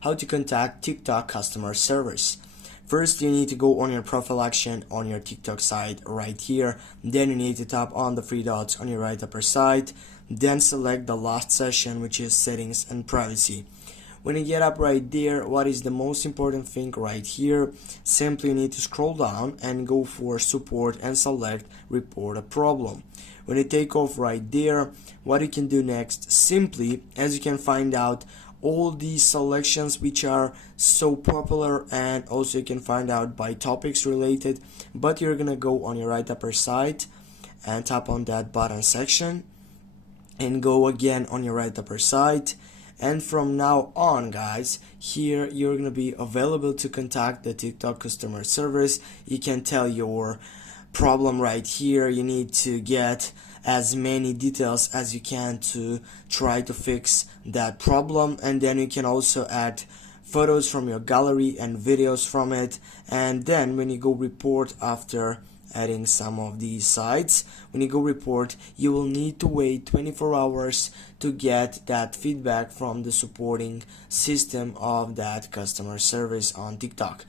how to contact TikTok customer service. First, you need to go on your profile action on your TikTok site right here. Then you need to tap on the three dots on your right upper side. Then select the last session, which is settings and privacy. When you get up right there, what is the most important thing right here? Simply you need to scroll down and go for support and select report a problem. When you take off right there, what you can do next, simply, as you can find out, all these selections which are so popular, and also you can find out by topics related, but you're gonna go on your right upper side and tap on that button section and go again on your right upper side. And from now on, guys, here you're gonna be available to contact the TikTok customer service. You can tell your problem right here. You need to get as many details as you can to try to fix that problem, and then you can also add photos from your gallery and videos from it. And then when you go report, after adding some of these sites, when you go report, you will need to wait 24 hours to get that feedback from the supporting system of that customer service on TikTok.